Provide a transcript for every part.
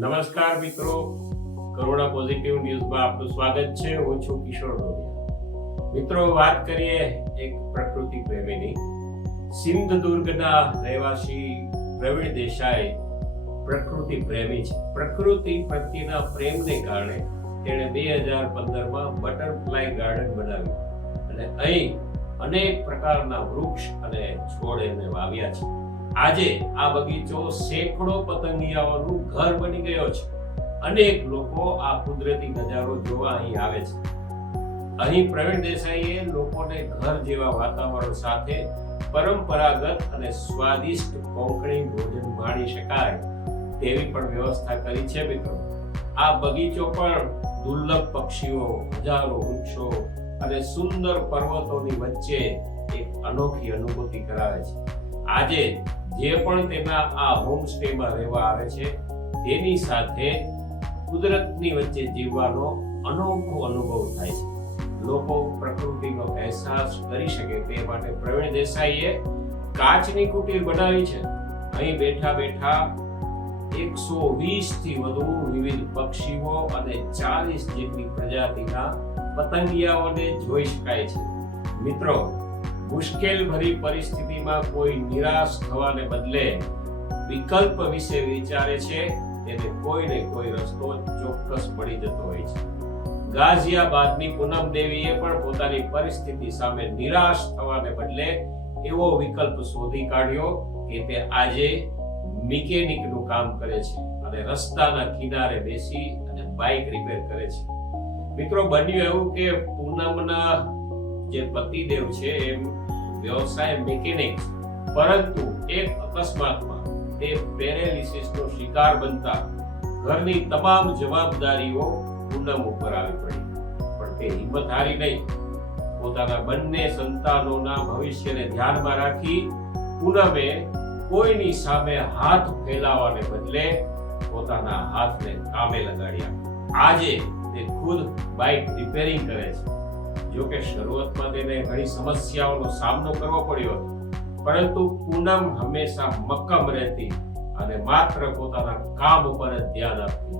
નમસ્કાર મિત્રો, કરુણા પોઝિટિવ ન્યૂઝમાં આપનું સ્વાગત છે. હું છું કિશોર ડોડિયા. મિત્રો, વાત કરીએ એક પ્રકૃતિ પ્રેમીની. સિંધદુર્ગના રહેવાસી પ્રવીણ દેસાઈ પ્રકૃતિ પ્રેમી છે. પ્રકૃતિ પ્રત્યેના પ્રેમને કારણે તેણે 2015માં બટરફ્લાય ગાર્ડન બનાવ્યું અને અહીં અનેક પ્રકારના વૃક્ષ અને છોડ એને વાવ્યા છે. આજે આ બગીચો સેંકડો પતંગિયાઓનું ઘર બની ગયો છે. અનેક લોકો આ કુદરતી નજારો જોવા અહીં આવે છે. અહીં પ્રવીણ દેસાઈએ લોકોને ઘર જેવા વાતાવરણ સાથે પરંપરાગત અને સ્વાદિષ્ટ કોંકણી ભોજન માણી શકાય તેવી પણ વ્યવસ્થા કરી છે. મિત્રો, આ બગીચો પણ દુર્લભ પક્ષીઓ, હજારો વૃક્ષો અને સુંદર પર્વતોની વચ્ચે એક અનોખી અનુભૂતિ કરાવે છે. આજે જે પણ તેના આ હોમસ્ટેમાં રહેવા આવે છે તેની સાથે કુદરતની વચ્ચે જીવવાનો અનોખો અનુભવ થાય છે. લોકો પ્રકૃતિનો અહેસાસ કરી શકે તે માટે પ્રવીણ દેસાઈએ કાચની કુટીર બનાવી છે. અહીં બેઠા બેઠા 120 થી વધુ વિવિધ પક્ષીઓ અને 40 જેટલી પ્રજાતિના પતંગિયાઓને જોઈ શકાય છે. મિત્રો, મુશ્કેલ ભરી પરિસ્થિતિમાં કોઈ નિરાશ થવાને બદલે વિકલ્પ વિશે વિચારે છે તેને કોઈને કોઈ રસ્તો ચોક્કસ મળી જતો હોય છે. ગાઝિયાબાદની પૂનમ દેવીએ પણ પોતાની પરિસ્થિતિ સામે નિરાશ થવાને બદલે એવો વિકલ્પ શોધી કાઢ્યો કે તે આજે મિકેનિકનું કામ કરે છે અને રસ્તાના કિનારે બેસી અને બાઇક રિપેર કરે છે. મિત્રો, બન્યું એવું કે પૂનમના જે પતિદેવ છે એ વ્યવસાય મેકેનિક, પરંતુ એક અકસ્માતમાં તે પેરેલિસિસનો શિકાર બનતા ઘરની તમામ જવાબદારીઓ પૂનમ ઉપર આવી પડી. પણ તે હિંમત હારી નહીં. પોતાના બંને સંતાનોના ભવિષ્યને ધ્યાનમાં રાખી પૂનમે કોઈની સામે હાથ ફેલાવાને બદલે પોતાના હાથને કામે લગાડ્યા. આજે તે ખુદ બાઇક રિપેરિંગ કરે છે. જો કે શરૂઆતમાં તેને ઘણી સમસ્યાઓનો સામનો કરવો પડ્યો હતો, પરંતુ પૂનમ હંમેશા મક્કમ રહેતી અને માત્ર પોતાના કામ ઉપર જ ધ્યાન આપતી.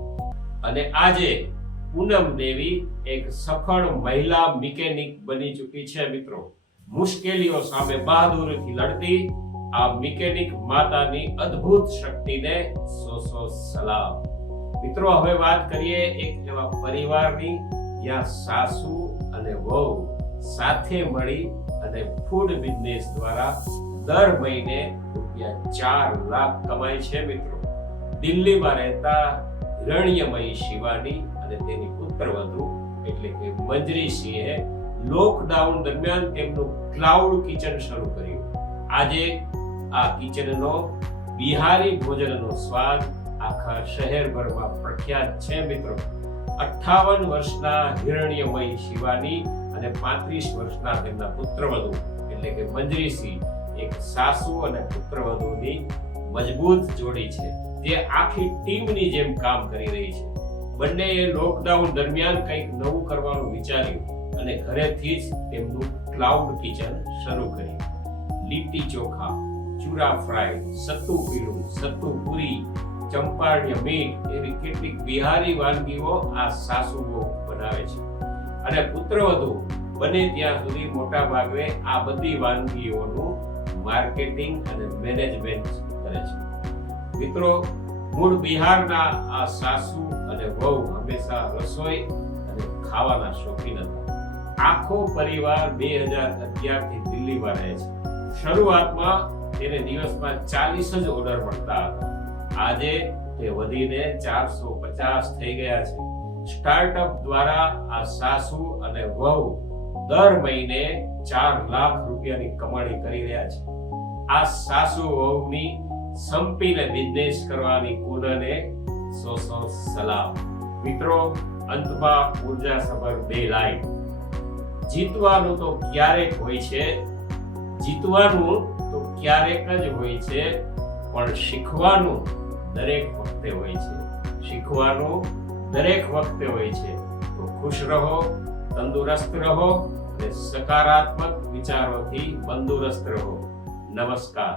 અને આજે પૂનમ દેવી એક સફળ મહિલા મિકેનિક બની ચૂકી છે. મિત્રો, મુશ્કેલીઓ સામે બહાદુરીથી લડતી આ મિકેનિક માતાની અદ્ભુત શક્તિને સો સલામ. મિત્રો, હવે વાત કરીએ એક એવા પરિવારની જ્યાં સાસુ અને વહુ સાથે મળી અને ફૂડ બિઝનેસ દ્વારા દર મહિને ₹4 લાખ કમાય છે. મિત્રો, દિલ્હીમાં રહેતા હિરણ્યમયી શિવાની અને તેની પુત્રવધુ એટલે કે મંજરીસિંહે લોકડાઉન દરમિયાન તેમનું ક્લાઉડ કિચન શરૂ કર્યું. આજે આ કિચનનો બિહારી ભોજનનો સ્વાદ આખા શહેરભરમાં પ્રખ્યાત છે. મિત્રો, 58 વર્ષના હિરણ્યમયી શિવાની અને 35 વર્ષના તેમના પુત્રવધુ એટલે કે મંજરીસિંહ એક સાસુ અને પુત્રવધુની મજબૂત જોડી છે જે આખી ટીમની જેમ કામ કરી રહી છે. બંનેએ લોકડાઉન દરમિયાન કંઈક નવું કરવાનું વિચાર્યું અને ઘરેથી જ તેમનું ક્લાઉડ કિચન શરૂ કર્યું. લીટી ચોખા, ચૂરા ફ્રાય, સત્તુ પીળું, સત્તુ પૂરી, ચંપારણ્ય મીઠ એવી કેટલીક બિહારી વાનગીઓ આ સાસુઓ બનાવે છે અને પુત્રવધુ બને ત્યાં સુધી મોટા ભાગે આ બધી વાનગીઓનું માર્કેટિંગ અને મેનેજમેન્ટ કરે છે. મિત્રો, મૂળ બિહારના આ સાસુ અને વહુ હંમેશા રસોઈ અને ખાવાના શોખીન હતા. આખો પરિવાર 2011 થી દિલ્હીમાં રહે છે. શરૂઆતમાં તેને દિવસમાં 40 જ ઓર્ડર મળતા હતા. આજે તે વધીને 450 થઈ ગયા છે. સ્ટાર્ટઅપ દ્વારા આ સાસુ અને વહુ દર મહિને ₹4 લાખ રૂપિયાની કમાણી કરી રહ્યા છે. આ સાસુ વહુની સંપીને બિઝનેસ કરવાની કુનને સો સલામ. મિત્રો, અંતમાં ઉર્જાસભર 2 લાઈન. જીતવાનું તો ક્યારેક હોય છે, જીતવાનું તો ક્યારેક જ હોય છે, પણ શીખવાનું દરેક વખતે હોય છે. શીખવાનું દરેક વખતે હોય છે. તો ખુશ રહો, તંદુરસ્ત રહો અને સકારાત્મક વિચારોથી બંદુરસ્ત રહો. નમસ્કાર.